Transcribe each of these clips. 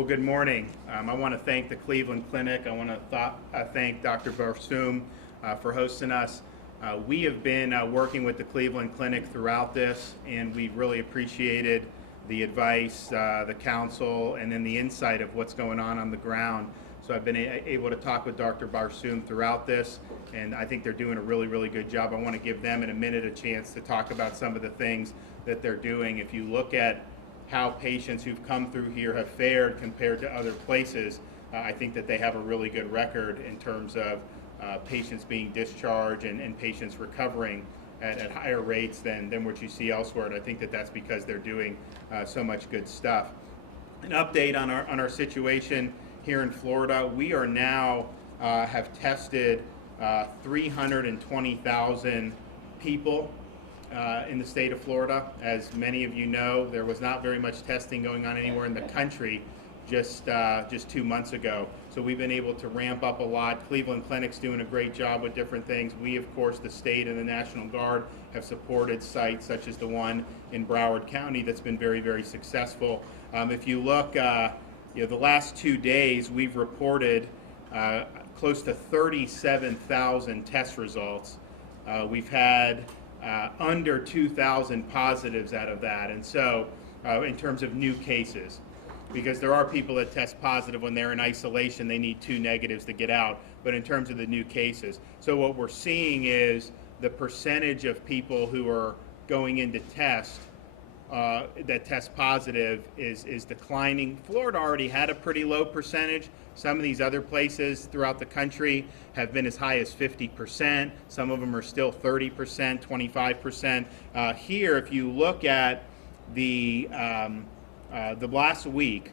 Well, good morning. I want to thank the Cleveland Clinic. I want to thank Dr. Barsoom for hosting us. We have been working with the Cleveland Clinic throughout this, and we've really appreciated the advice, the counsel, and then the insight of what's going on the ground. So I've been able to talk with Dr. Barsoom throughout this, and I think they're doing a really, really good job. I want to give them in a minute a chance to talk about some of the things that they're doing. If you look at how patients who've come through here have fared compared to other places, I think that they have a really good record in terms of patients being discharged and patients recovering at higher rates than what you see elsewhere. And I think that that's because they're doing so much good stuff. An update on our situation here in Florida. We are now have tested 320,000 people in the state of Florida. As many of you know, there was not very much testing going on anywhere in the country just 2 months ago. So we've been able to ramp up a lot. Cleveland Clinic's doing a great job with different things. We, of course, the state and the National Guard have supported sites such as the one in Broward County that's been very, very successful. If you look, the last 2 days we've reported close to 37,000 test results. We've had under 2,000 positives out of that, and so in terms of new cases, because there are people that test positive when they're in isolation, they need 2 negatives to get out, but in terms of the new cases. So what we're seeing is the percentage of people who are going in to test that test positive is declining. Florida already had a pretty low percentage. Some of these other places throughout the country have been as high as 50%. Some of them are still 30%, 25%. Here, if you look at the last week,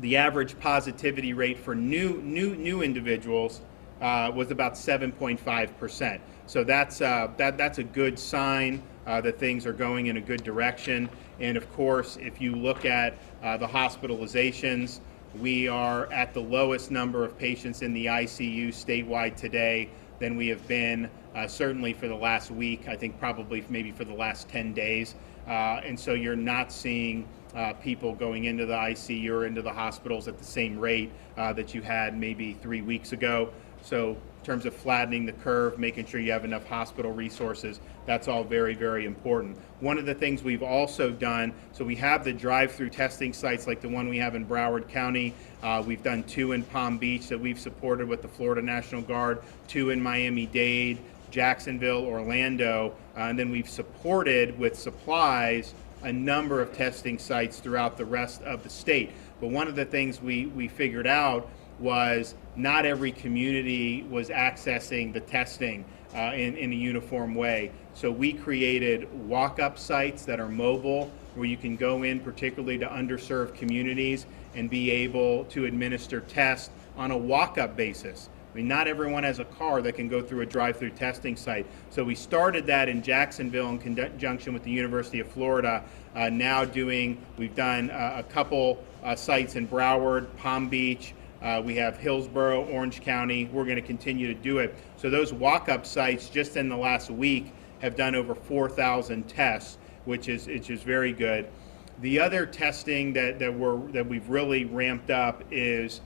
the average positivity rate for new individuals was about 7.5%. So that's a good sign that things are going in a good direction. And of course, if you look at the hospitalizations, we are at the lowest number of patients in the ICU statewide today than we have been certainly for the last week. I think probably maybe for the last 10 days. And so you're not seeing people going into the ICU or into the hospitals at the same rate that you had maybe 3 weeks ago. So in terms of flattening the curve, making sure you have enough hospital resources, that's all very, very important. One of the things we've also done, so we have the drive-through testing sites like the one we have in Broward County. We've done 2 in Palm Beach that we've supported with the Florida National Guard, 2 in Miami-Dade, Jacksonville, Orlando, and then we've supported with supplies a number of testing sites throughout the rest of the state. But one of the things we figured out was not every community was accessing the testing in a uniform way. So we created walk-up sites that are mobile, where you can go in particularly to underserved communities and be able to administer tests on a walk-up basis. I mean, not everyone has a car that can go through a drive-through testing site. So we started that in Jacksonville in conjunction with the University of Florida. We've done a couple sites in Broward, Palm Beach. We have Hillsborough, Orange County. We're going to continue to do it. So those walk-up sites just in the last week have done over 4,000 tests, which is very good. The other testing that we've really ramped up is,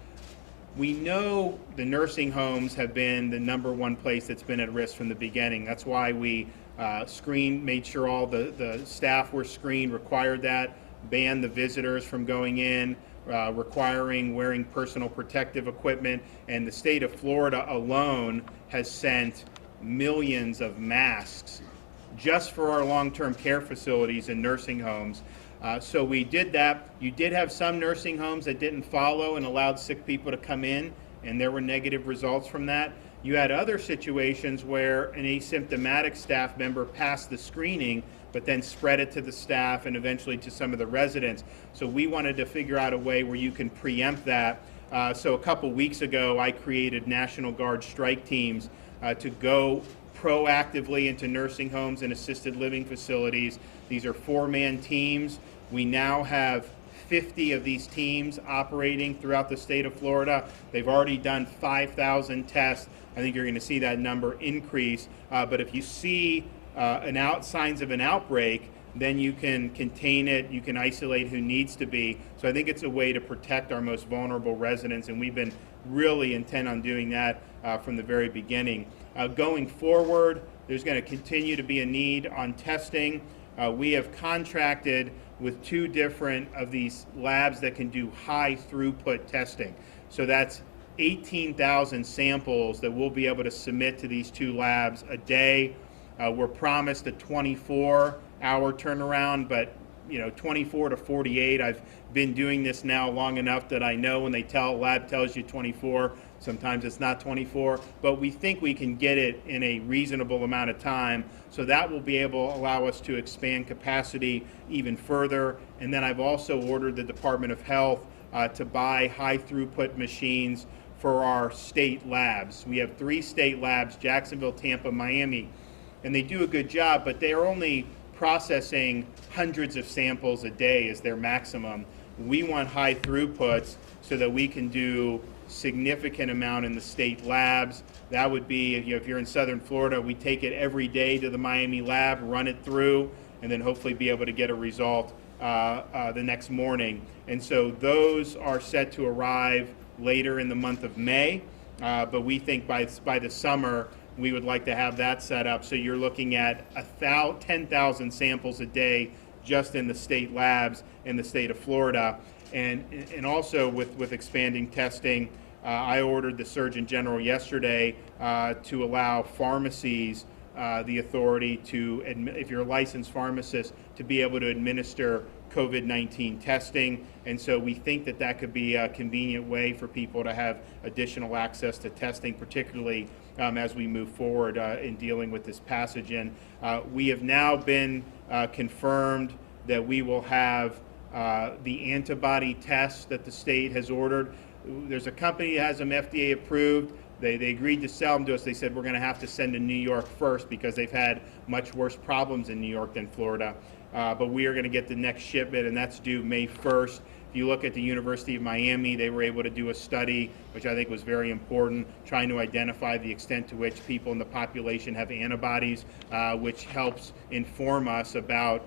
we know the nursing homes have been the #1 place that's been at risk from the beginning. That's why we made sure all the staff were screened, required that, banned the visitors from going in, requiring wearing personal protective equipment. And the state of Florida alone has sent millions of masks just for our long-term care facilities and nursing homes. So we did that. You did have some nursing homes that didn't follow and allowed sick people to come in, and there were negative results from that. You had other situations where an asymptomatic staff member passed the screening, but then spread it to the staff and eventually to some of the residents. So we wanted to figure out a way where you can preempt that. So a couple weeks ago, I created National Guard strike teams to go proactively into nursing homes and assisted living facilities. These are 4-man teams. We now have 50 of these teams operating throughout the state of Florida. They've already done 5,000 tests. I think you're going to see that number increase. But if you see signs of an outbreak, then you can contain it, you can isolate who needs to be. So I think it's a way to protect our most vulnerable residents, and we've been really intent on doing that from the very beginning. Going forward, there's going to continue to be a need on testing. We have contracted with 2 different of these labs that can do high throughput testing. So that's 18,000 samples that we'll be able to submit to these 2 labs a day. We're promised a 24-hour turnaround, but 24 to 48. I've been doing this now long enough that I know when lab tells you 24, sometimes it's not 24, but we think we can get it in a reasonable amount of time. So that will be able to allow us to expand capacity even further. And then I've also ordered the Department of Health to buy high throughput machines for our state labs. We have 3 state labs, Jacksonville, Tampa, Miami, and they do a good job, but they are only processing hundreds of samples a day as their maximum. We want high throughputs so that we can do significant amount in the state labs. That would be, if you're in Southern Florida, we take it every day to the Miami lab, run it through, and then hopefully be able to get a result the next morning. And so those are set to arrive later in the month of May, but we think by the summer we would like to have that set up. So you're looking at 10,000 samples a day just in the state labs in the state of Florida. And also with expanding testing, I ordered the Surgeon General yesterday to allow pharmacies the authority to, if you're a licensed pharmacist, to be able to administer COVID-19 testing. And so we think that that could be a convenient way for people to have additional access to testing, particularly as we move forward in dealing with this pathogen. We have now been confirmed that we will have the antibody tests that the state has ordered. There's a company that has them FDA approved. They agreed to sell them to us. They said we're going to have to send to New York first because they've had much worse problems in New York than Florida. But we are going to get the next shipment, and that's due May 1st. If you look at the University of Miami, they were able to do a study, which I think was very important, trying to identify the extent to which people in the population have antibodies, which helps inform us about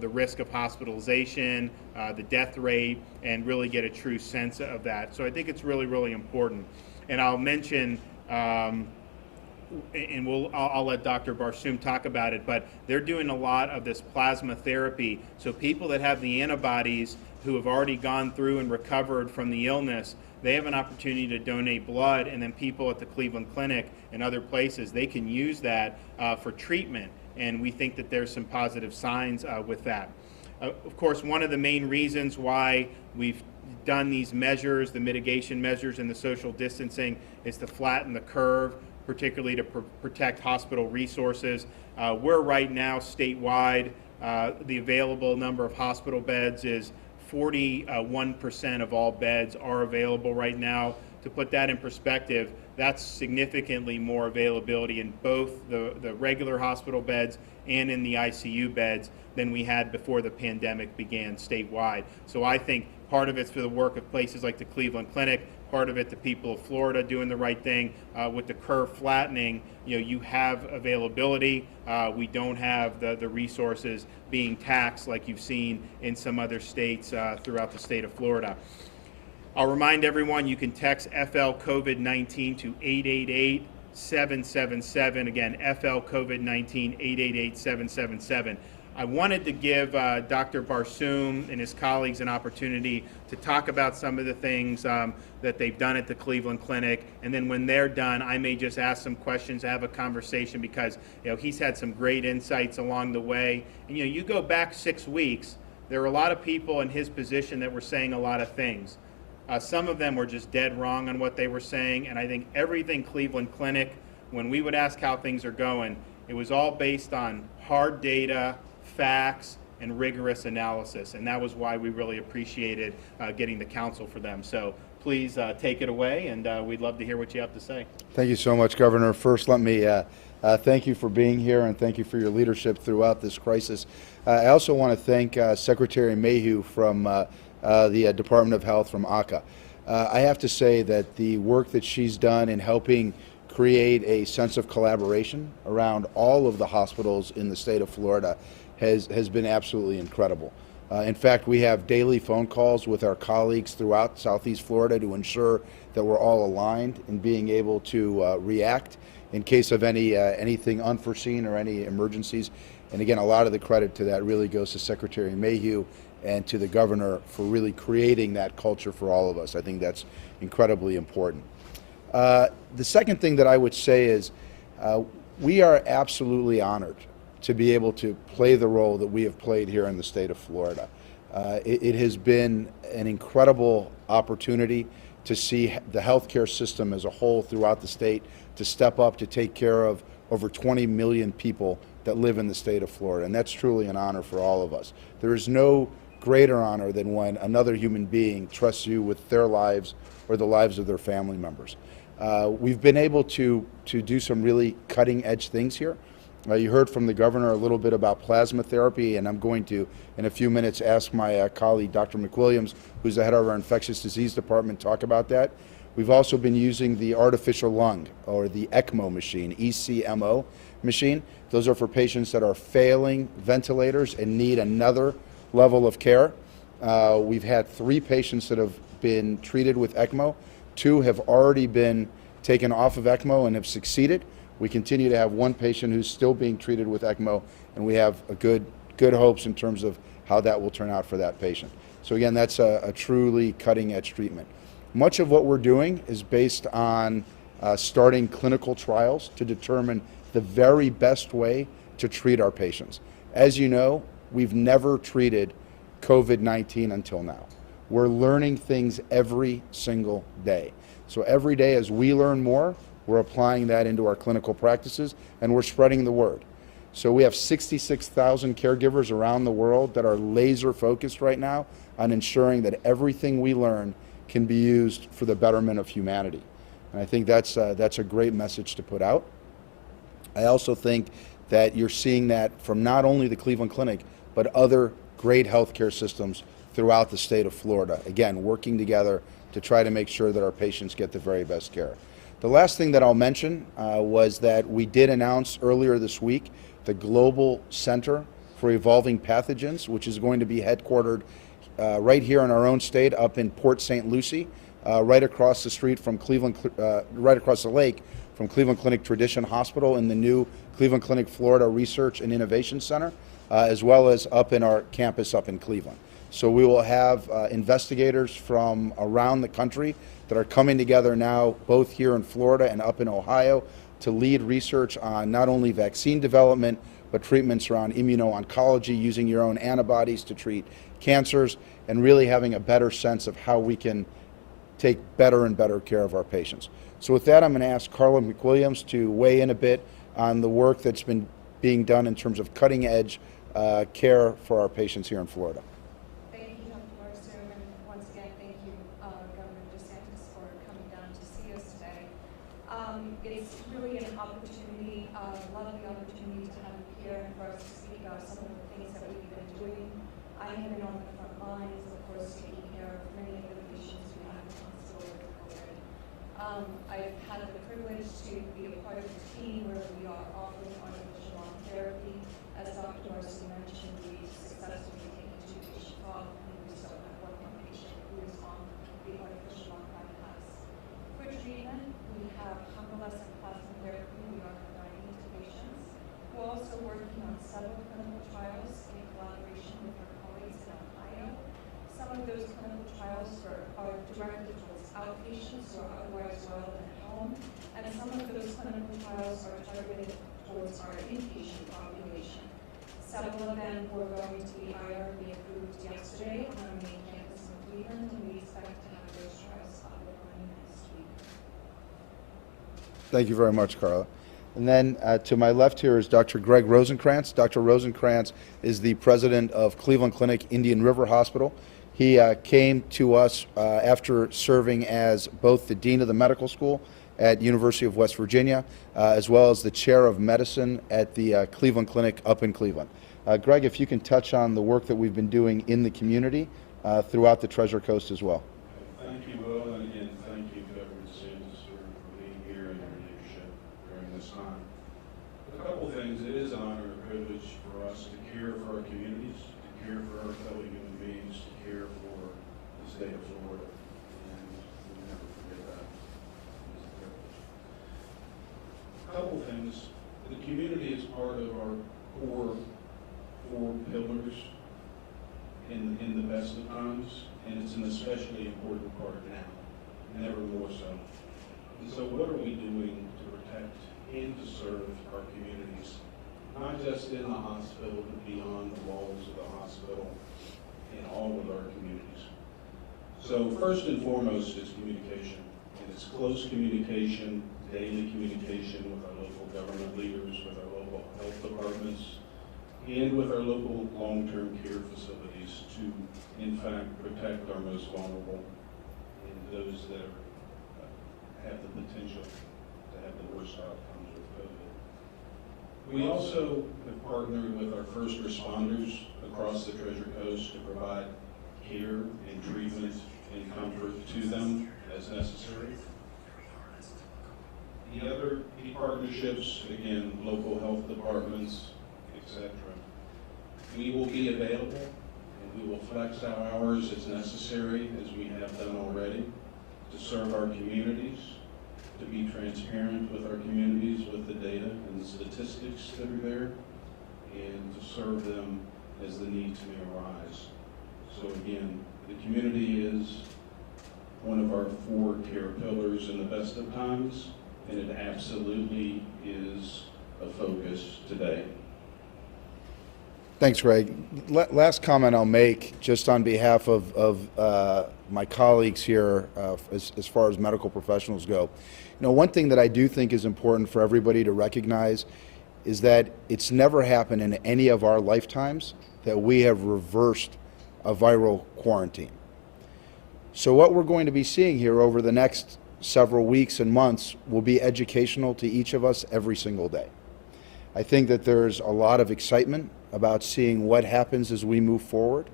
the risk of hospitalization, the death rate, and really get a true sense of that. So I think it's really, really important. And I'll mention, and I'll let Dr. Barsoom talk about it, but they're doing a lot of this plasma therapy. So people that have the antibodies who have already gone through and recovered from the illness, they have an opportunity to donate blood, and then people at the Cleveland Clinic and other places, they can use that for treatment. And we think that there's some positive signs with that. Of course, one of the main reasons why we've done these measures, the mitigation measures and the social distancing, is to flatten the curve, particularly to protect hospital resources. We're right now statewide, the available number of hospital beds is 41% of all beds are available right now. To put that in perspective, that's significantly more availability in both the regular hospital beds and in the ICU beds than we had before the pandemic began statewide. So I think part of it's for the work of places like the Cleveland Clinic, part of it the people of Florida doing the right thing. With the curve flattening, you have availability. We don't have the resources being taxed like you've seen in some other states throughout the state of Florida. I'll remind everyone you can text FL COVID-19 to 888-777. Again, FL COVID-19, 888-777. I wanted to give Dr. Barsoom and his colleagues an opportunity to talk about some of the things that they've done at the Cleveland Clinic, and then when they're done, I may just ask some questions, have a conversation, because he's had some great insights along the way. And you go back 6 weeks, there were a lot of people in his position that were saying a lot of things. Some of them were just dead wrong on what they were saying, and I think everything Cleveland Clinic, when we would ask how things are going, it was all based on hard data, facts, and rigorous analysis, and that was why we really appreciated getting the counsel for them. So please take it away, and we'd love to hear what you have to say. Thank you so much, Governor. First, let me thank you for being here, and thank you for your leadership throughout this crisis. I also want to thank Secretary Mayhew from the Department of Health from ACA. I have to say that the work that she's done in helping create a sense of collaboration around all of the hospitals in the state of Florida has been absolutely incredible. In fact, we have daily phone calls with our colleagues throughout Southeast Florida to ensure that we're all aligned in being able to react in case of anything unforeseen or any emergencies. And again, a lot of the credit to that really goes to Secretary Mayhew and to the governor for really creating that culture for all of us. I think that's incredibly important. The second thing that I would say is we are absolutely honored to be able to play the role that we have played here in the state of Florida. It has been an incredible opportunity to see the healthcare system as a whole throughout the state to step up to take care of over 20 million people that live in the state of Florida, and that's truly an honor for all of us. There is no greater honor than when another human being trusts you with their lives or the lives of their family members. We've been able to do some really cutting-edge things here. You heard from the governor a little bit about plasma therapy, and I'm going to, in a few minutes, ask my colleague, Dr. McWilliams, who's the head of our infectious disease department, talk about that. We've also been using the artificial lung, or the ECMO machine, ECMO machine. Those are for patients that are failing ventilators and need another level of care. We've had 3 patients that have been treated with ECMO. 2 have already been taken off of ECMO and have succeeded. We continue to have 1 patient who's still being treated with ECMO, and we have a good hopes in terms of how that will turn out for that patient. So again, that's a truly cutting-edge treatment. Much of what we're doing is based on starting clinical trials to determine the very best way to treat our patients. As you know, we've never treated COVID-19 until now. We're learning things every single day. So every day as we learn more, we're applying that into our clinical practices, and we're spreading the word. So we have 66,000 caregivers around the world that are laser focused right now on ensuring that everything we learn can be used for the betterment of humanity. And I think that's a great message to put out. I also think that you're seeing that from not only the Cleveland Clinic, but other great healthcare systems throughout the state of Florida. Again, working together to try to make sure that our patients get the very best care. The last thing that I'll mention was that we did announce earlier this week the Global Center for Evolving Pathogens, which is going to be headquartered right here in our own state, up in Port St. Lucie, right across the street from Cleveland, right across the lake from Cleveland Clinic Tradition Hospital in the new Cleveland Clinic Florida Research and Innovation Center, as well as up in our campus up in Cleveland. So we will have investigators from around the country that are coming together now, both here in Florida and up in Ohio, to lead research on not only vaccine development, but treatments around immuno-oncology, using your own antibodies to treat cancers, and really having a better sense of how we can take better and better care of our patients. So with that, I'm going to ask Carla McWilliams to weigh in a bit on the work that's been being done in terms of cutting-edge care for our patients here in Florida. Thank you, Dr. Barstow, and once again, thank you, Governor DeSantis, for coming down to see us today. It's really an opportunity, a lovely opportunity to have you here and for us to speak about some of the things that we've been doing. I have been on the front lines, of course, taking care of many of the patients we have in the hospital with COVID. I've had the privilege to be a part of the team where we are offering artificial lung therapy. As Dr. Barstow mentioned, we successfully taken 2 patients off, and we still have 1 more patient who is on the artificial lung bypass. For treatment, we have convalescent plasma therapy we are providing to patients. We're also working on several clinical trials in collaboration with our colleagues in Ohio. Some of those clinical trials are directed towards outpatients who are otherwise well at home, and some of those clinical trials are targeted towards our inpatient population. Several of them were going to be IRB approved yesterday on our main campus in Cleveland, and we expect to have those trials up and running next week. Thank you very much, Carla. And then to my left here is Dr. Greg Rosenkrantz. Dr. Rosenkrantz is the president of Cleveland Clinic Indian River Hospital. He came to us after serving as both the dean of the medical school at University of West Virginia, as well as the chair of medicine at the Cleveland Clinic up in Cleveland. Greg, if you can touch on the work that we've been doing in the community throughout the Treasure Coast as well. Thank you, Will, and again, thank you, Governor DeSantis, for being here and your leadership during this time. A couple things. It is an honor and privilege for us to care for our couple things. The community is part of our core 4 pillars in the best of times, and it's an especially important part now, never more so. And so what are we doing to protect and to serve our communities, not just in the hospital, but beyond the walls of the hospital and all of our communities? So first and foremost is communication, and it's close communication, daily communication with our local government leaders, with our local health departments, and with our local long-term care facilities to, in fact, protect our most vulnerable and those that have the potential to have the worst outcomes with COVID. We also have partnered with our first responders across the Treasure Coast to provide care and treatment and comfort to them as necessary. The other key partnerships, again, local health departments, etc. We will be available and we will flex our hours as necessary, as we have done already, to serve our communities, to be transparent with our communities with the data and the statistics that are there, and to serve them as the needs may arise. So again, the community is one of our 4 care pillars in the best of times, and it absolutely is a focus today. Thanks, Greg. Last comment I'll make, just on behalf of my colleagues here, as far as medical professionals go. You know, one thing that I do think is important for everybody to recognize is that it's never happened in any of our lifetimes that we have reversed a viral quarantine. So what we're going to be seeing here over the next several weeks and months will be educational to each of us every single day. I think that there's a lot of excitement about seeing what happens as we move forward,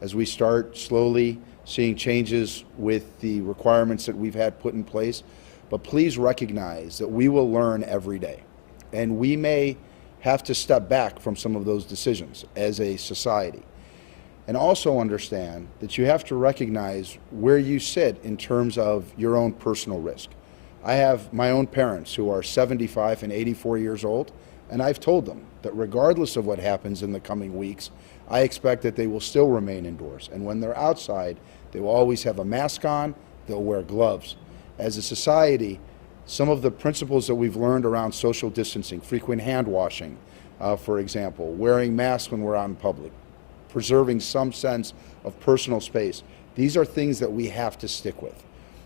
as we start slowly seeing changes with the requirements that we've had put in place. But please recognize that we will learn every day, and we may have to step back from some of those decisions as a society. And also understand that you have to recognize where you sit in terms of your own personal risk. I have my own parents who are 75 and 84 years old, and I've told them that regardless of what happens in the coming weeks, I expect that they will still remain indoors. And when they're outside, they will always have a mask on, they'll wear gloves. As a society, some of the principles that we've learned around social distancing, frequent hand washing, for example, wearing masks when we're out in public, preserving some sense of personal space, these are things that we have to stick with.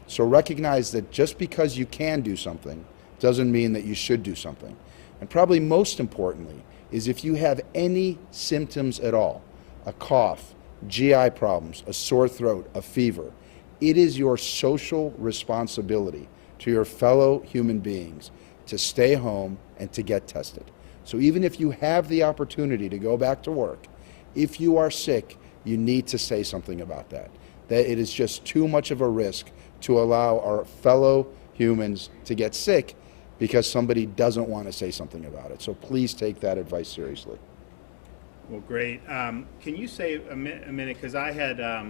So recognize that just because you can do something doesn't mean that you should do something. And probably most importantly is if you have any symptoms at all, a cough, GI problems, a sore throat, a fever, it is your social responsibility to your fellow human beings to stay home and to get tested. So even if you have the opportunity to go back to work, if you are sick, you need to say something about that. That it is just too much of a risk to allow our fellow humans to get sick because somebody doesn't want to say something about it. So please take that advice seriously. Well, great. Can you say a minute, because I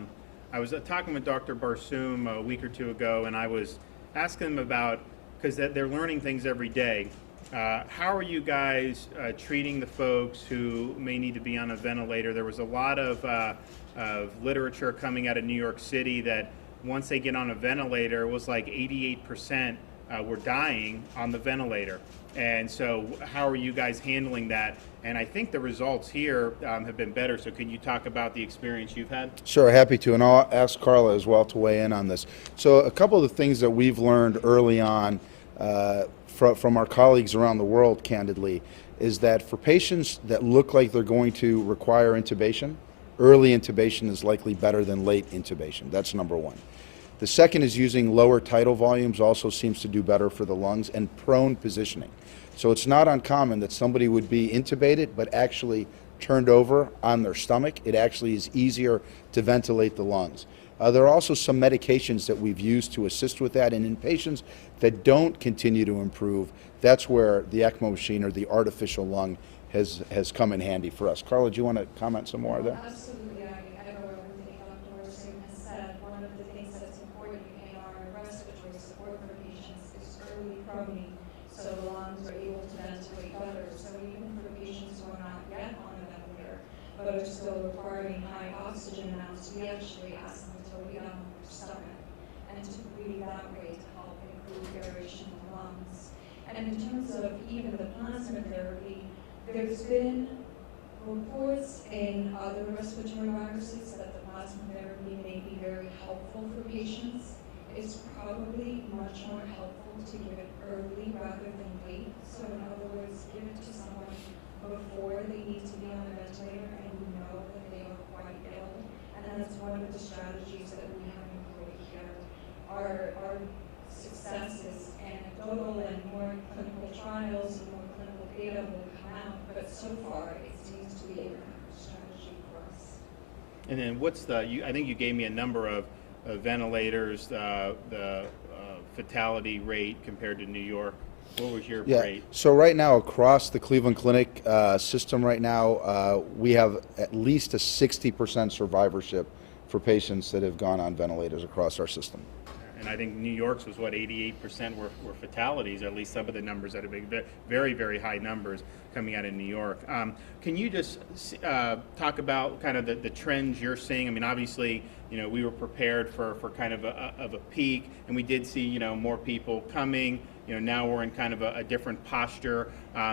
was talking with Dr. Barsoom a week or two ago, and I was asking them about, because they're learning things every day. How are you guys treating the folks who may need to be on a ventilator? There was a lot of literature coming out of New York City that once they get on a ventilator, it was like 88% were dying on the ventilator. And so how are you guys handling that? And I think the results here have been better. So can you talk about the experience you've had? Sure, happy to. And I'll ask Carla as well to weigh in on this. So a couple of the things that we've learned early on from our colleagues around the world, candidly, is that for patients that look like they're going to require intubation, early intubation is likely better than late intubation. That's number one. The second is using lower tidal volumes also seems to do better for the lungs, and prone positioning. So it's not uncommon that somebody would be intubated but actually turned over on their stomach. It actually is easier to ventilate the lungs. There are also some medications that we've used to assist with that, and in patients that don't continue to improve, that's where the ECMO machine or the artificial lung has come in handy for us. Carla, do you want to comment some more on that? Absolutely, I echo everything Dr. Barsoom has said. One of the things that's important in our respiratory support for patients is early proning, so the lungs are able to requiring high oxygen amounts, we actually ask them to lay down on their stomach and to breathe that way to help improve aeration in the lungs. And in terms of even the plasma therapy, there's been reports in other respiratory viruses that the plasma therapy may be very helpful for patients. It's probably much more helpful to give it early rather than late. So in other words, give it to someone before they need to be on a ventilator and we know that they are quite ill. And that's one of the strategies that we have employed here. Our success is anecdotal and more clinical trials and more clinical data will come out, but so far it seems to be a strategy for us. And then what's I think you gave me a number of ventilators, the fatality rate compared to New York. What was your rate? So right now across the Cleveland Clinic system right now, we have at least a 60% survivorship for patients that have gone on ventilators across our system. And I think New York's was what, 88% were fatalities, or at least some of the numbers that have been very, very high numbers coming out of New York. Can you just talk about kind of the trends you're seeing? I mean, obviously, you know, we were prepared for kind of a peak, and we did see, you know, more people coming. You know, now we're in kind of a different posture.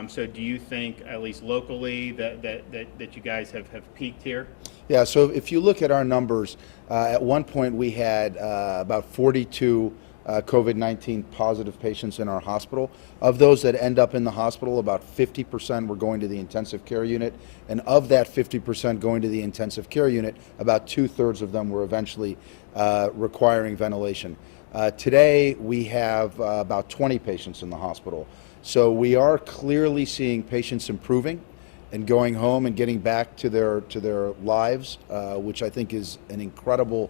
So do you think, at least locally, that you guys have peaked here? Yeah, so if you look at our numbers, at one point we had about 42 COVID-19 positive patients in our hospital. Of those that end up in the hospital, about 50% were going to the intensive care unit. And of that 50% going to the intensive care unit, about 2/3 of them were eventually requiring ventilation. Today, we have about 20 patients in the hospital. So we are clearly seeing patients improving and going home and getting back to their lives, which I think is an incredible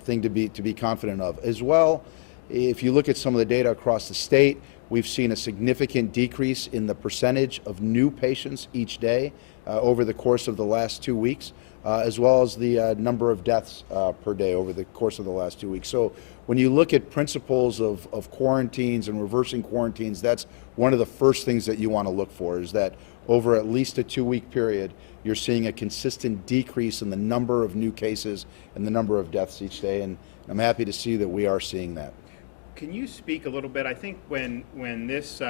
thing to be confident of. As well, if you look at some of the data across the state, we've seen a significant decrease in the percentage of new patients each day over the course of the last 2 weeks, as well as the number of deaths per day over the course of the last 2 weeks. So when you look at principles of quarantines and reversing quarantines, that's one of the first things that you want to look for, is that over at least a 2-week period, you're seeing a consistent decrease in the number of new cases and the number of deaths each day, and I'm happy to see that we are seeing that. Can you speak a little bit? I think when this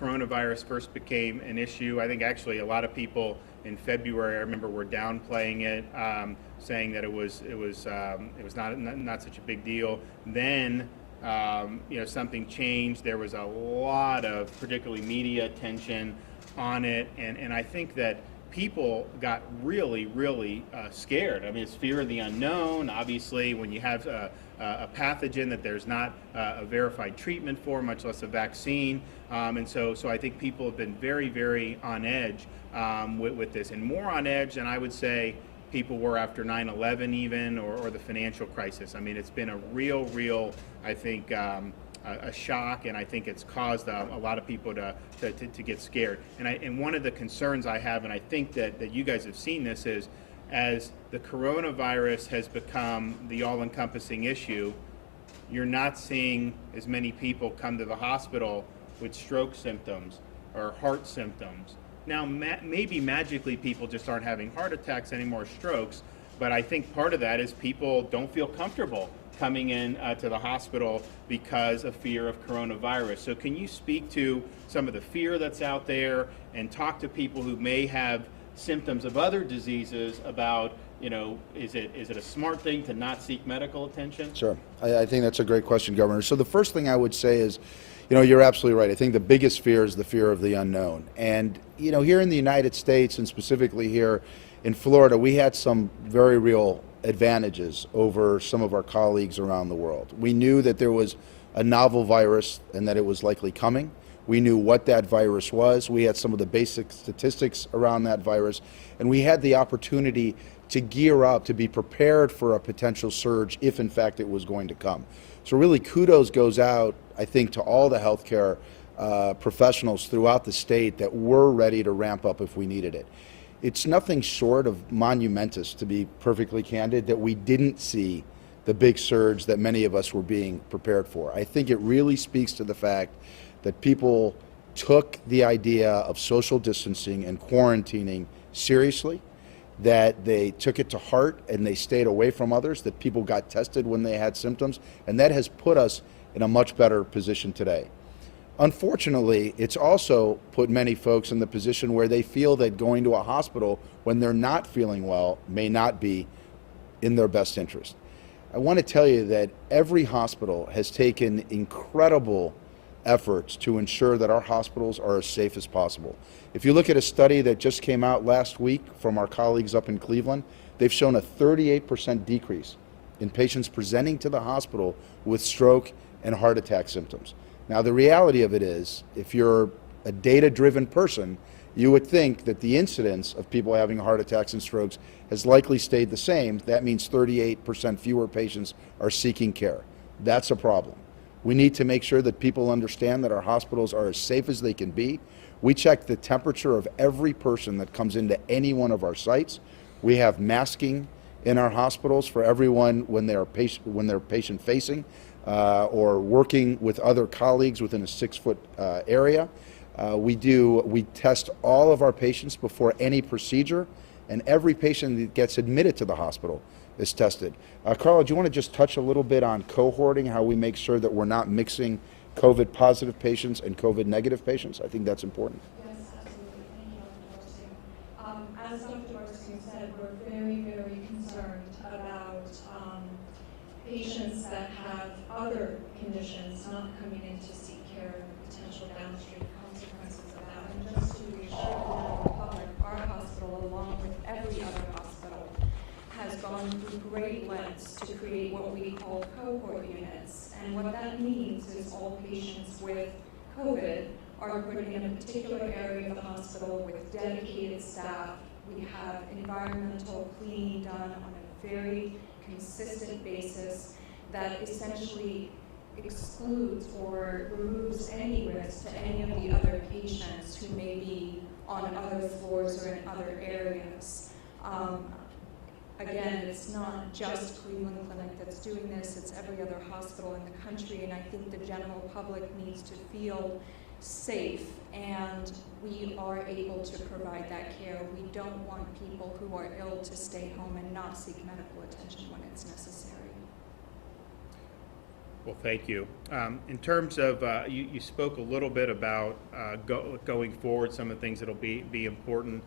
coronavirus first became an issue, I think actually a lot of people in February, I remember, were downplaying it, saying that it was not such a big deal. Then you know, something changed. There was a lot of particularly media attention on it, and I think that people got really scared. I mean, it's fear of the unknown. Obviously, when you have a pathogen that there's not a verified treatment for, much less a vaccine, and so I think people have been very on edge with this, and more on edge than I would say people were after 9/11 even, or the financial crisis. I mean, it's been a real, I think, a shock, and I think it's caused a lot of people to get scared. And one of the concerns I have, and I think that you guys have seen this, is as the coronavirus has become the all-encompassing issue, you're not seeing as many people come to the hospital with stroke symptoms or heart symptoms. Now, maybe magically people just aren't having heart attacks anymore, strokes, but I think part of that is people don't feel comfortable coming in to the hospital because of fear of coronavirus. So can you speak to some of the fear that's out there and talk to people who may have symptoms of other diseases about, you know, is it a smart thing to not seek medical attention? Sure. I think that's a great question, Governor. So the first thing I would say is, you know, you're absolutely right. I think the biggest fear is the fear of the unknown. And, you know, here in the United States, and specifically here in Florida, we had some very real advantages over some of our colleagues around the world. We knew that there was a novel virus and that it was likely coming. We knew what that virus was. We had some of the basic statistics around that virus, and we had the opportunity to gear up, to be prepared for a potential surge if in fact it was going to come. So really kudos goes out, I think, to all the healthcare professionals throughout the state that were ready to ramp up if we needed it. It's nothing short of monumentous, to be perfectly candid, that we didn't see the big surge that many of us were being prepared for. I think it really speaks to the fact that people took the idea of social distancing and quarantining seriously, that they took it to heart and they stayed away from others, that people got tested when they had symptoms, and that has put us in a much better position today. Unfortunately, it's also put many folks in the position where they feel that going to a hospital when they're not feeling well may not be in their best interest. I want to tell you that every hospital has taken incredible efforts to ensure that our hospitals are as safe as possible. If you look at a study that just came out last week from our colleagues up in Cleveland, they've shown a 38% decrease in patients presenting to the hospital with stroke and heart attack symptoms. Now, the reality of it is, if you're a data-driven person, you would think that the incidence of people having heart attacks and strokes has likely stayed the same. That means 38% fewer patients are seeking care. That's a problem. We need to make sure that people understand that our hospitals are as safe as they can be. We check the temperature of every person that comes into any one of our sites. We have masking in our hospitals for everyone when they're patient-facing or working with other colleagues within a 6-foot area. We test all of our patients before any procedure, and every patient that gets admitted to the hospital is tested. Carla, do you want to just touch a little bit on cohorting, how we make sure that we're not mixing COVID positive patients and COVID negative patients? I think that's important. Yes, absolutely. Thank you, Dr. Barstow. As Dr. Barstow said, we're very, very concerned about patients that have other conditions not coming in to seek care and the potential downstream consequences of that. And just to reassure the general public, our hospital, along with every other hospital, has gone through great lengths to create what we call cohort units. And what that means is all patients with COVID are put in a particular area of the hospital with dedicated staff. We have environmental cleaning done on a very consistent basis that essentially excludes or removes any risk to any of the other patients who may be on other floors or in other areas. Again, it's not just Cleveland Clinic that's doing this, it's every other hospital in the country, and I think the general public needs to feel safe, and we are able to provide that care. We don't want people who are ill to stay home and not seek medical attention when it's necessary. Well, thank you. In terms of, you spoke a little bit about going forward, some of the things that'll be important.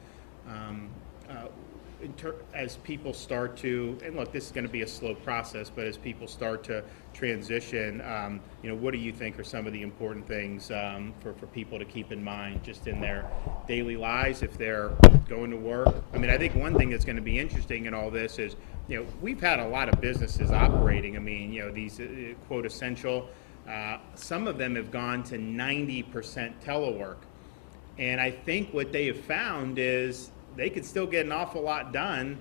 As people start to, and look, this is going to be a slow process, but as people start to transition, what do you think are some of the important things for people to keep in mind just in their daily lives if they're going to work? I mean, I think one thing that's going to be interesting in all this is, we've had a lot of businesses operating. I mean, these quote essential, some of them have gone to 90% telework. And I think what they have found is they could still get an awful lot done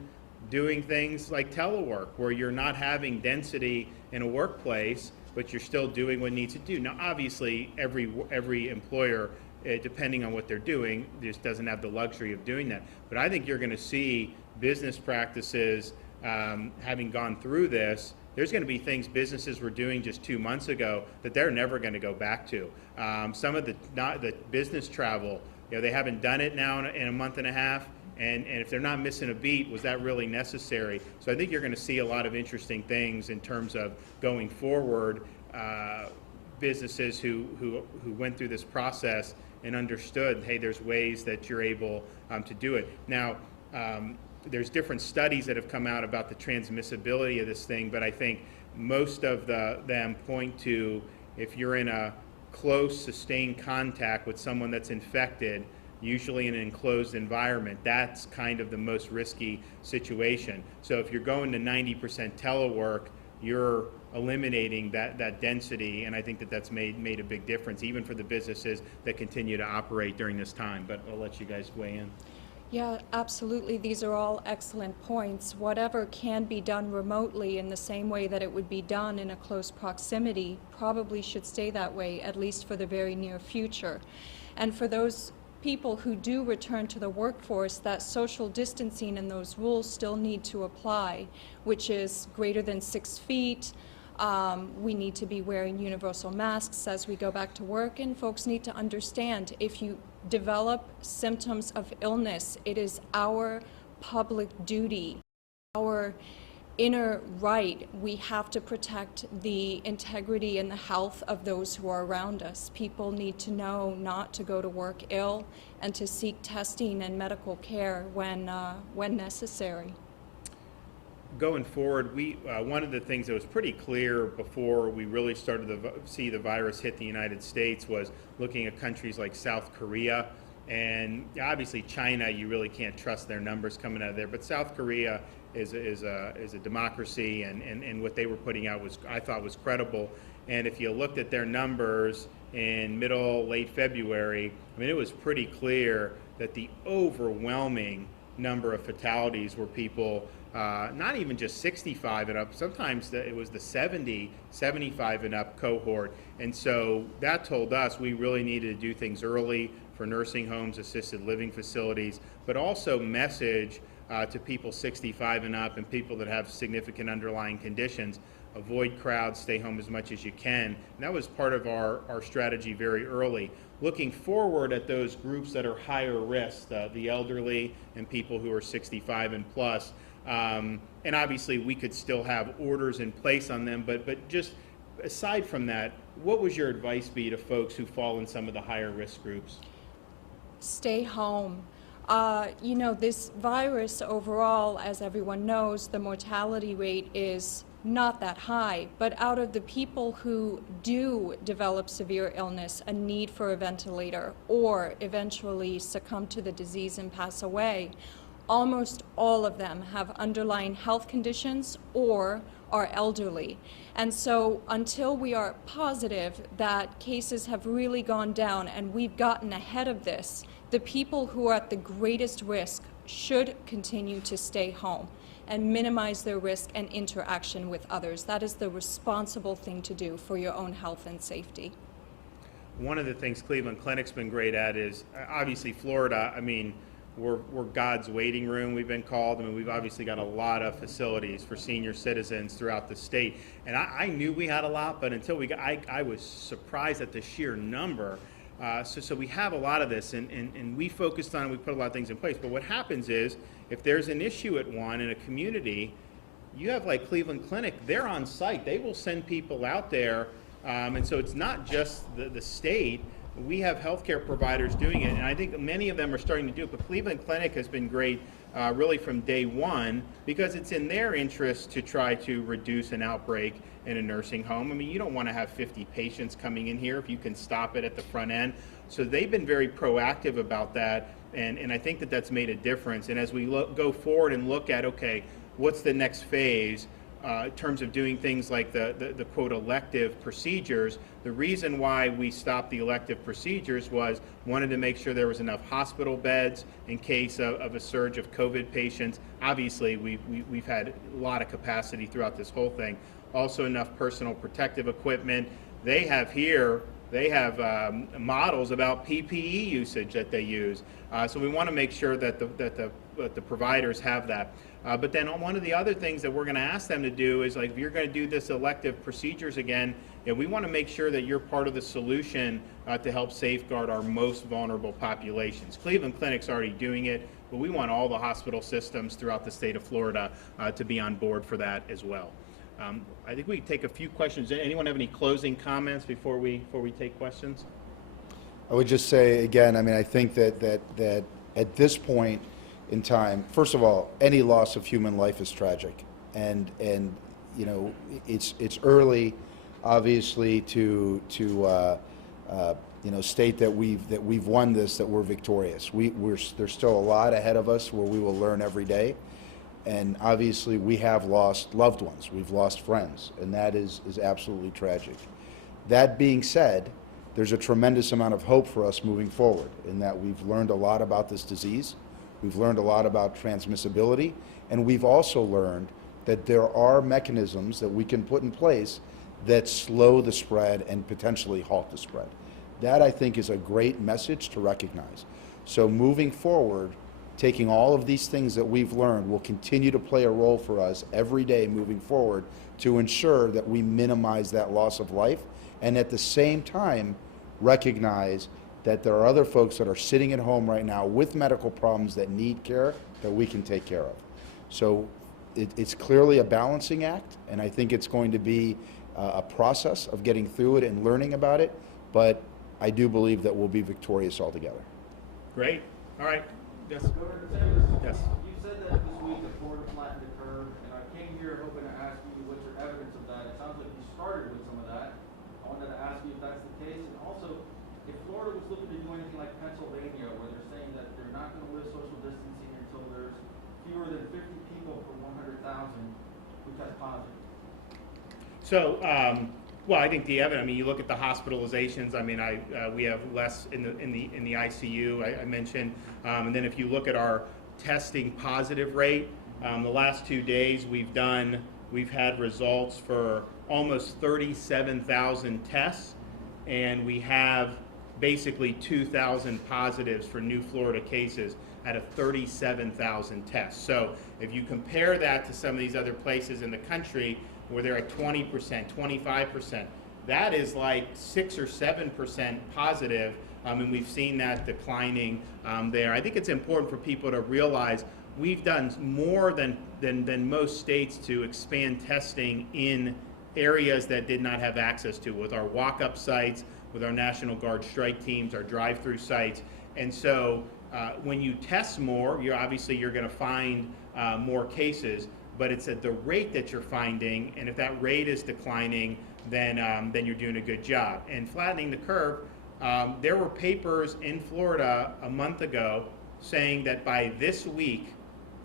doing things like telework, where you're not having density in a workplace, but you're still doing what needs to do. Now, obviously, every employer, depending on what they're doing, just doesn't have the luxury of doing that. But I think you're going to see business practices, having gone through this, there's going to be things businesses were doing just 2 months ago that they're never going to go back to. Some of the business travel, they haven't done it now in a month and a half. And if they're not missing a beat, was that really necessary? So I think you're going to see a lot of interesting things in terms of going forward, businesses who went through this process and understood, hey, there's ways that you're able to do it. Now, there's different studies that have come out about the transmissibility of this thing, but I think most of them point to, if you're in a close, sustained contact with someone that's infected, usually in an enclosed environment, that's kind of the most risky situation. So if you're going to 90% telework, you're eliminating that density, and I think that's made a big difference, even for the businesses that continue to operate during this time. But I'll let you guys weigh in. Yeah, absolutely. These are all excellent points. Whatever can be done remotely in the same way that it would be done in a close proximity probably should stay that way, at least for the very near future. And for those people who do return to the workforce, that social distancing and those rules still need to apply, which is greater than 6 feet. We need to be wearing universal masks as we go back to work, and folks need to understand, if you develop symptoms of illness, it is our public duty, our inner right. We have to protect the integrity and the health of those who are around us. People need to know not to go to work ill and to seek testing and medical care when necessary. Going forward, one of the things that was pretty clear before we really started to see the virus hit the United States was looking at countries like South Korea, and obviously China. You really can't trust their numbers coming out of there, but South Korea is a democracy, and what they were putting out was, I thought, was credible. And if you looked at their numbers in late February, I mean, it was pretty clear that the overwhelming number of fatalities were people not even just 65 and up, sometimes it was the 70, 75 and up cohort. And so that told us we really needed to do things early for nursing homes, assisted living facilities, but also message to people 65 and up and people that have significant underlying conditions. Avoid crowds, stay home as much as you can. And that was part of our strategy very early. Looking forward at those groups that are higher risk, the elderly and people who are 65 and plus. And obviously we could still have orders in place on them, but just aside from that, what would your advice be to folks who fall in some of the higher risk groups? Stay home. You know, this virus overall, as everyone knows, the mortality rate is not that high, but out of the people who do develop severe illness, a need for a ventilator, or eventually succumb to the disease and pass away, almost all of them have underlying health conditions or are elderly. And so until we are positive that cases have really gone down and we've gotten ahead of this, the people who are at the greatest risk should continue to stay home and minimize their risk and interaction with others. That is the responsible thing to do for your own health and safety. One of the things Cleveland Clinic's been great at is, obviously Florida, I mean, we're God's waiting room, we've been called. I mean, we've obviously got a lot of facilities for senior citizens throughout the state. And I knew we had a lot, but until we got, I was surprised at the sheer number. So we have a lot of this, and we focused on, we put a lot of things in place. But what happens is, if there's an issue at one in a community, you have like Cleveland Clinic, they're on site. They will send people out there. And so it's not just the state. We have healthcare providers doing it, and I think many of them are starting to do it. But Cleveland Clinic has been great really from day one, because it's in their interest to try to reduce an outbreak in a nursing home. I mean, you don't want to have 50 patients coming in here if you can stop it at the front end. So they've been very proactive about that, and I think that that's made a difference. And as we go forward and look at, okay, what's the next phase in terms of doing things like the quote elective procedures, the reason why we stopped the elective procedures was wanted to make sure there was enough hospital beds in case of a surge of COVID patients. Obviously, we've had a lot of capacity throughout this whole thing. Also enough personal protective equipment. They have models about PPE usage that they use. So we want to make sure that the providers have that. But then one of the other things that we're going to ask them to do is, like, if you're going to do this elective procedures again, we want to make sure that you're part of the solution to help safeguard our most vulnerable populations. Cleveland Clinic's already doing it, but we want all the hospital systems throughout the state of Florida to be on board for that as well. I think we can take a few questions. Anyone have any closing comments before we take questions? I would just say again, I mean, I think that at this point in time, first of all, any loss of human life is tragic, and you know, it's early, obviously, to you know, state that we've won this, that we're victorious. There's still a lot ahead of us where we will learn every day. And obviously we have lost loved ones, we've lost friends, and that is absolutely tragic. That being said, there's a tremendous amount of hope for us moving forward, in that we've learned a lot about this disease, we've learned a lot about transmissibility, and we've also learned that there are mechanisms that we can put in place that slow the spread and potentially halt the spread. That, I think, is a great message to recognize. So moving forward, taking all of these things that we've learned will continue to play a role for us every day moving forward to ensure that we minimize that loss of life, and at the same time recognize that there are other folks that are sitting at home right now with medical problems that need care that we can take care of. So it's clearly a balancing act, and I think it's going to be a process of getting through it and learning about it, but I do believe that we'll be victorious altogether. Great. All right. Yes. Governor DeSantis, Yes. you said that this week that Florida flattened the curve, and I came here hoping to ask you what's your evidence of that. It sounds like you started with some of that. I wanted to ask you if that's the case, and also if Florida was looking to do anything like Pennsylvania, where they're saying that they're not going to lift social distancing until there's fewer than 50 people per 100,000 who test positive. So, well, I think the evidence. I mean, you look at the hospitalizations. I mean, we have less in the ICU. I mentioned, and then if you look at our testing positive rate, the last 2 days we've had results for almost 37,000 tests, and we have basically 2,000 positives for new Florida cases out of 37,000 tests. So if you compare that to some of these other places in the country where they're at 20%, 25%, that is like 6 or 7% positive, and we've seen that declining there. I think it's important for people to realize we've done more than most states to expand testing in areas that did not have access to, with our walk-up sites, with our National Guard strike teams, our drive-through sites. And so when you test more, you're going to find more cases, but it's at the rate that you're finding, and if that rate is declining, then you're doing a good job. And flattening the curve, there were papers in Florida a month ago saying that by this week,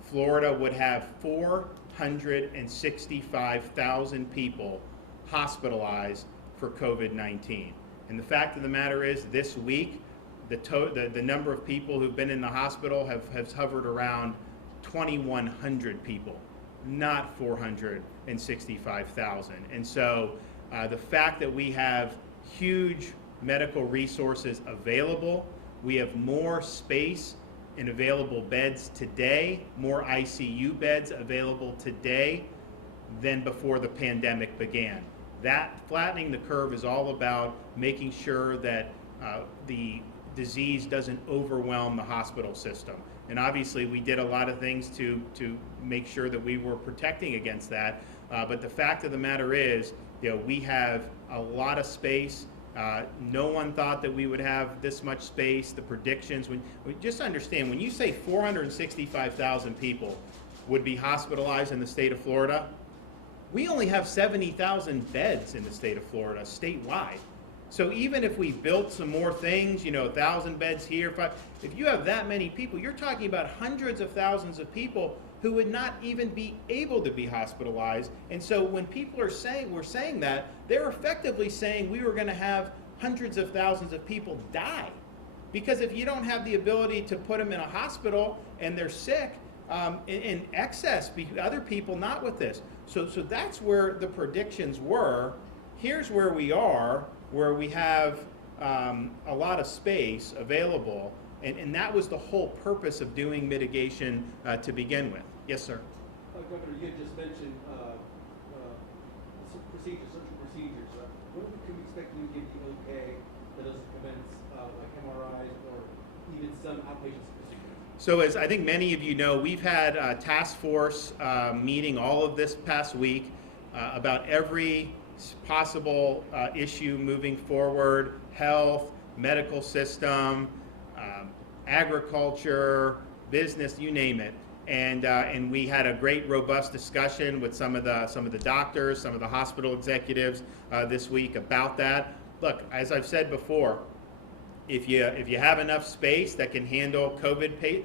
Florida would have 465,000 people hospitalized for COVID-19. And the fact of the matter is, this week, the number of people who've been in the hospital has hovered around 2,100 people, not 465,000. And so the fact that we have huge medical resources available, we have more space and available beds today, more ICU beds available today than before the pandemic began. That flattening the curve is all about making sure that the disease doesn't overwhelm the hospital system. And obviously we did a lot of things to make sure that we were protecting against that. But the fact of the matter is, we have a lot of space. No one thought that we would have this much space. The predictions, just understand, when you say 465,000 people would be hospitalized in the state of Florida, we only have 70,000 beds in the state of Florida statewide. So even if we built some more things, 1,000 beds here, if you have that many people, you're talking about hundreds of thousands of people who would not even be able to be hospitalized. And so when people are saying, we're saying that, they're effectively saying we were going to have hundreds of thousands of people die. Because if you don't have the ability to put them in a hospital and they're sick, in excess, other people not with this. So that's where the predictions were. Here's where we are, where we have a lot of space available, and that was the whole purpose of doing mitigation to begin with. Yes, sir. Governor, you had just mentioned surgical procedures. When can we expect you to give the okay that doesn't commence like MRIs or even some outpatient procedures? So as I think many of you know, we've had a task force meeting all of this past week about every possible issue moving forward: health, medical system, agriculture, business, you name it. And we had a great, robust discussion with some of the doctors, some of the hospital executives this week about that. Look, as I've said before, if you have enough space that can handle COVID,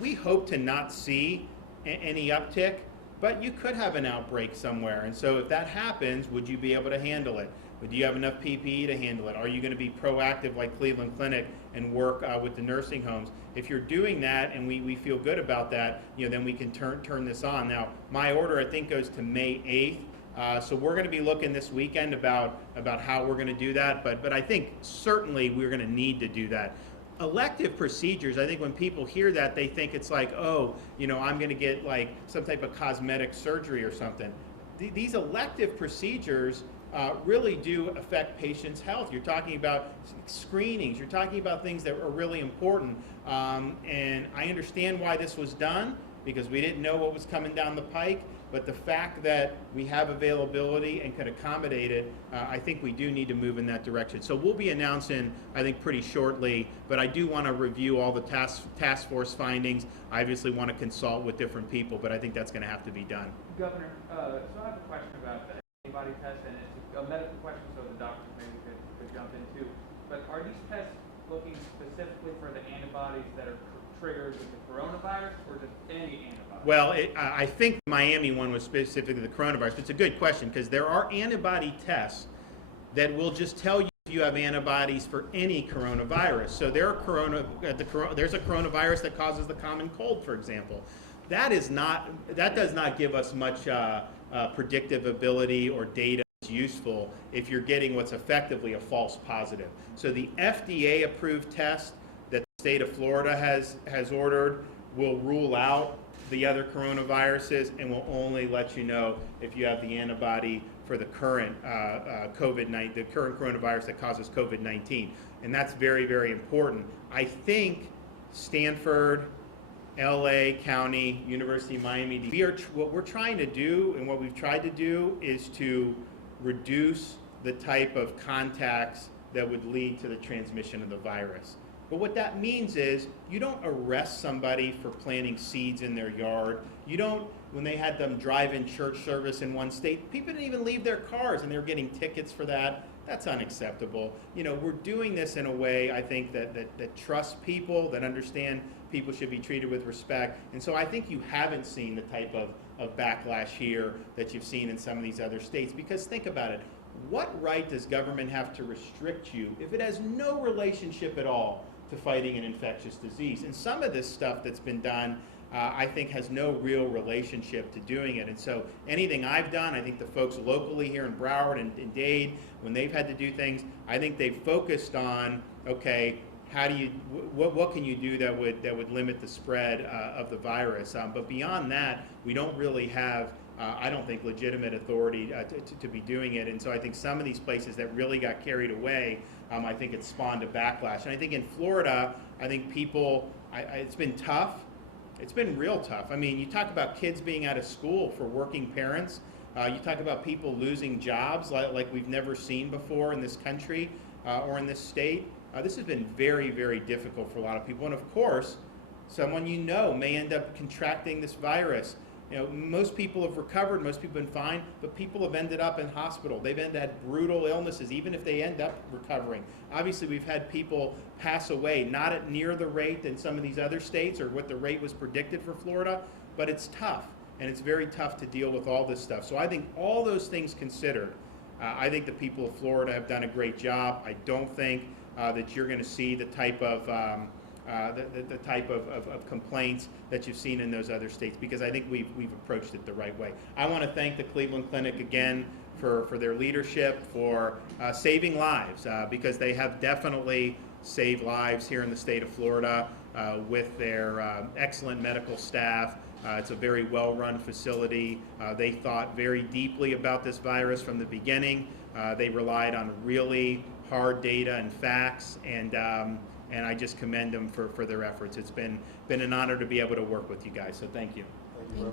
we hope to not see any uptick, but you could have an outbreak somewhere. And so if that happens, would you be able to handle it? Do you have enough PPE to handle it? Are you going to be proactive like Cleveland Clinic and work with the nursing homes? If you're doing that, and we feel good about that, then we can turn this on. Now, my order, I think, goes to May 8th. So we're going to be looking this weekend about how we're going to do that. But I think certainly we're going to need to do that. Elective procedures, I think when people hear that, they think it's like, oh, I'm going to get like some type of cosmetic surgery or something. These elective procedures, really do affect patients' health. You're talking about screenings, you're talking about things that are really important. And I understand why this was done, because we didn't know what was coming down the pike, but the fact that we have availability and can accommodate it, I think we do need to move in that direction. So we'll be announcing, I think, pretty shortly, but I do want to review all the task force findings. I obviously want to consult with different people, but I think that's going to have to be done. Governor, so I have a question about the antibody test, and it's a medical question, so the doctors maybe could jump in too. But are these tests looking specifically for the antibodies that are triggered with the coronavirus, or just any antibody? Well, I think the Miami one was specifically the coronavirus, but it's a good question, because there are antibody tests that will just tell you if you have antibodies for any coronavirus. So there's a coronavirus that causes the common cold, for example. That does not give us much predictive ability or data that's useful if you're getting what's effectively a false positive. So the FDA-approved test that the state of Florida has ordered will rule out the other coronaviruses and will only let you know if you have the antibody for the current COVID-19, the current coronavirus that causes COVID-19. And that's very, very important. I think Stanford, LA County, University of Miami, what we're trying to do and what we've tried to do is to reduce the type of contacts that would lead to the transmission of the virus. But what that means is you don't arrest somebody for planting seeds in their yard. You don't, when they had them drive-in church service in one state, people didn't even leave their cars and they were getting tickets for that. That's unacceptable. You know, we're doing this in a way, I think, that trusts people, that understand people should be treated with respect. And so I think you haven't seen the type of backlash here that you've seen in some of these other states. Because think about it. What right does government have to restrict you if it has no relationship at all to fighting an infectious disease? And some of this stuff that's been done, I think, has no real relationship to doing it. And so anything I've done, I think the folks locally here in Broward and Dade, when they've had to do things, I think they've focused on, okay, how do you, what can you do that would limit the spread of the virus? But beyond that, we don't really have, I don't think, legitimate authority to be doing it. And so I think some of these places that really got carried away, I think it spawned a backlash. And I think in Florida, I think people, it's been tough. It's been real tough. I mean, you talk about kids being out of school for working parents. You talk about people losing jobs like we've never seen before in this country or in this state. This has been very, very difficult for a lot of people. And of course, someone you know may end up contracting this virus. You know, most people have recovered, most people have been fine, but people have ended up in hospital. They've had brutal illnesses, even if they end up recovering. Obviously, we've had people pass away, not at near the rate in some of these other states or what the rate was predicted for Florida, but it's tough, and it's very tough to deal with all this stuff. So I think all those things considered, I think the people of Florida have done a great job. I don't think that you're going to see the type of the type of complaints that you've seen in those other states, because I think we've approached it the right way. I want to thank the Cleveland Clinic again for their leadership, for saving lives, because they have definitely saved lives here in the state of Florida with their excellent medical staff. It's a very well-run facility. They thought very deeply about this virus from the beginning. They relied on really hard data and facts, and I just commend them for their efforts. It's been an honor to be able to work with you guys, so thank you. Thank you very much.